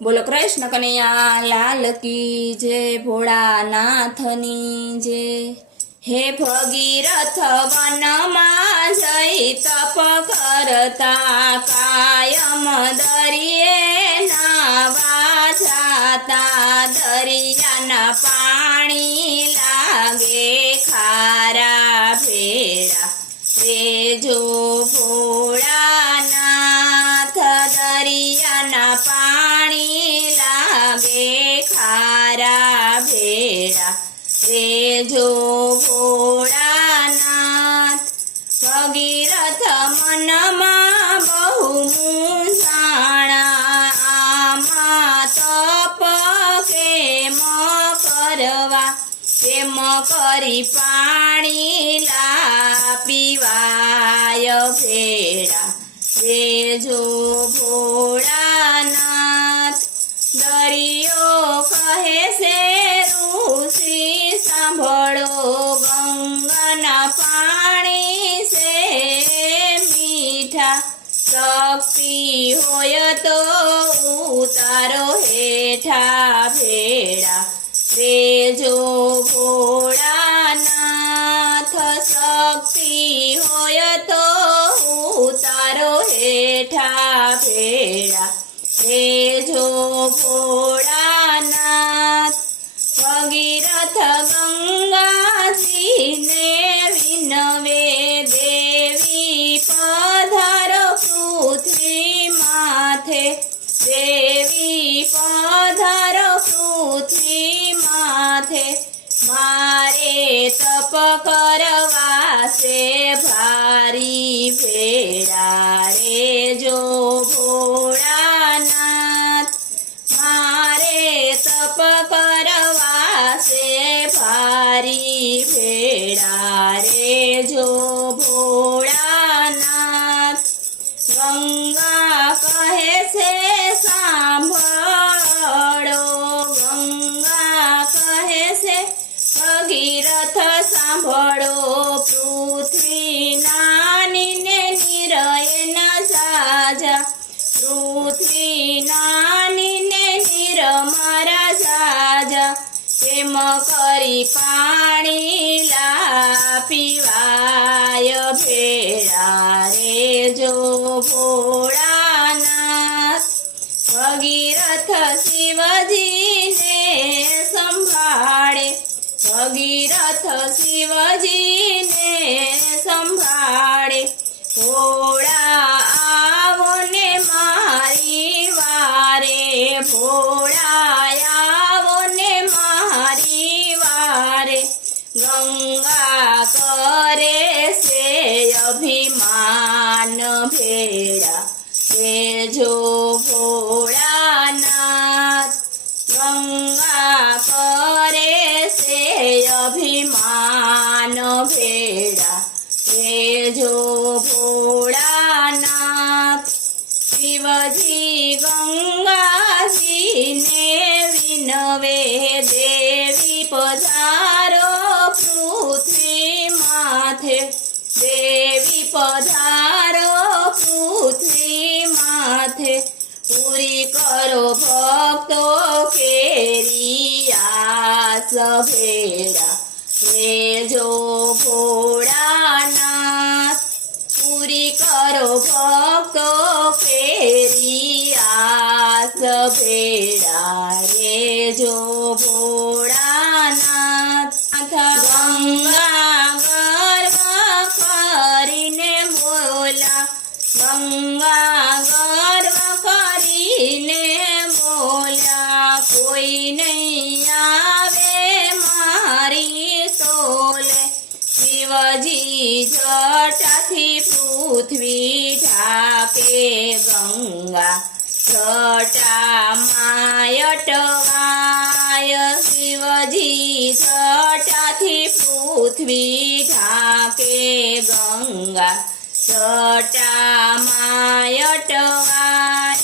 બોલો કૃષ્ણ કનૈયા લાલ કી જય, ભોળાનાથની જય। હે ભગીરથ વનમાં જઈ તપ કરતા, કાયમ દરિયે નાવા જાતા, દરિયાના પાણી લાગે ખારા ભેળા, રેજો ભોળાનાથ, દરિયાના પાણી લાગે ખારા ભેળા, રેજો ભોળાનાથ। ભગીરથ મનમાં બહુ મૂંઝાણા, આમાં તપ કેમ કરવા, કેમ કરી પાણી લા પીવાય ભેળા, રેજો ભોળાનાથ। દરિયો કહે છે ઋષિ સાંભળો, ગંગાના પાણી છે મીઠા, શક્તિ હોય તો ઉતારો હેઠા ભેળા, રેજો ભોળાનાથ। શક્તિ હોય તો ઉતારો હેઠા ભેળા, રેજો ભોળાનાથ। ભગીરથ ગંગાજીને વિનવે, દેવી પધારો પૃથ્વી માથે, દેવી પધારો પૃથ્વી માથે, મારે તપ કરવા છે ભારી ભેળા, રેજો ભોળાનાથ। મારે તપ કરવા છે ભારી ભેળા, રેજો ભોળાનાથ। ગંગા કહે છે સાંભળો, ગંગા કહે છે ભગીરથ સાંભળો, પૃથ્વી નાની ને નિરયે ન જાજા, પૃથ્વી નાની ને નિર મારા જાજા, કેમ કરી પાણી લા પીવાય ભેળા, રેજો ભોળાનાથ। ભગીરથ શિવજીને સંભાળે, ભગીરથ શિવજીને સંભાળે, ભોળા આવો ને મારી વારે, ભોળા આવો ને મારી વારે, ગંગા કરે છે અભિમાન ભેળા, રેજો ભોળાનાથ। ગંગા કરે છે અભિમાન ભેળા, રેજો ભોળાનાથ। શિવજી ગંગાજીને વિનવે, દેવી પધારો પૃથ્વી માથે, દેવી પધારો પૃથ્વી માથે, પૂરી કરો ભક્તો કેરી આસ ભેળા, રેજો ભોળાનાથ। પૂરી કરો ભક્તો કેરી આસ ભેળા, રેજો ભોળાનાથ। ગંગા ગર્વ કરીને બોલા, ગંગા ગર્વ કરીને બોલ્યા, કોઈ નહીં આવે મારી તોલે, શિવજી જટાથી પૃથ્વી ઢાકે, ગંગા જટામાં અટવાય, શિવજી જટાથી પૃથ્વી ઢાકે, ગંગા જટામાં અટવાય।